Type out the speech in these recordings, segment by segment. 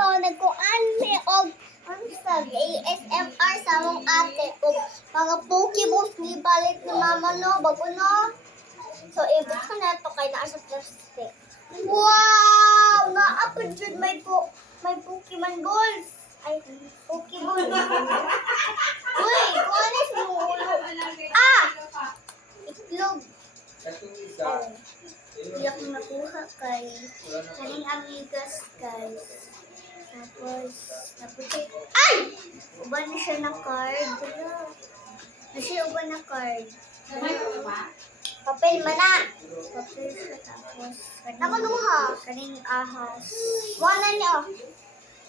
so nagkuan mi og ang sa ASMR sa mong ate og mga Pokeballs ni balik ni mama no bago no. So ibuksan na to kay naa sa plastic. Wow! Naa jud may Pokemon balls. Ay, Pokeball. Uy, kuan is mo ulo. Ah! Itlog. Iyak na nakuha kay kaning amigas guys. Tapos, naputi. Ay! Uban na siya na card. Kasi uban na card. Papel man na. Papel siya tapos. Nakaluha. Kaning ahas. Wala niya.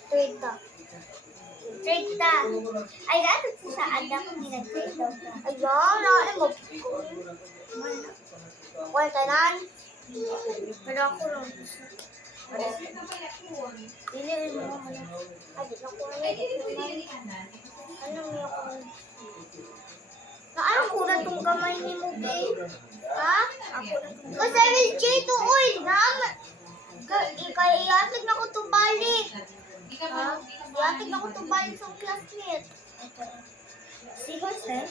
Trita. Trita. Ay, nato sa anak ko nag-trade daw ka. Ayan, naanin mo. Wala tanan. Pero ako lang. Dili mo. Ay, di lang ko. Ano mo ako? Naano ko na itong kamay ni mo, babe? Ha? Ako na itong kamay. Kasi will J2 oil. Iyatig na ko ito balik. Ha? Iyatig na ko ito balik sa classmate. Sige, sir.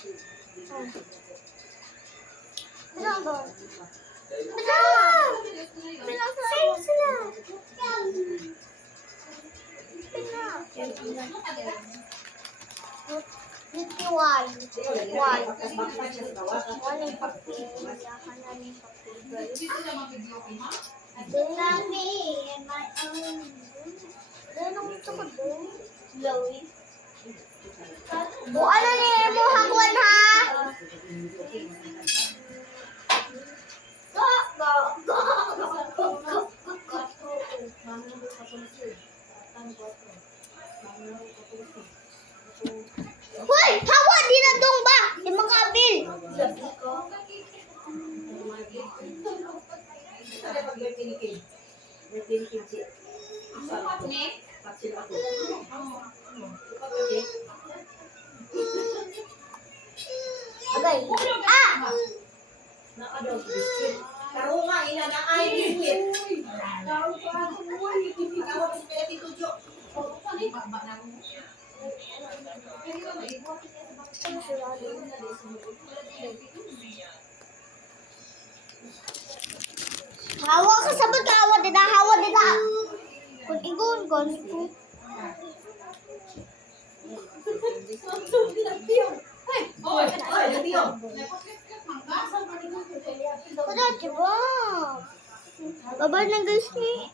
Bilang ba? Bilang! Bilang sa'yo sila. Bilang. One. One yung papel. Yakan na yung papel. Bilang me and my own. Doon ang gusto ko doon. Lowy. Buwan na niya mo hakuan ha? Hoy! Hawa! Di na dong ba? Di makabil! Agay! Ah! Karunga ina na ay biskuit. Hawa ka sabot ka hawa dida. Kung igon ko. Kuda, diba? Babar na guys ni.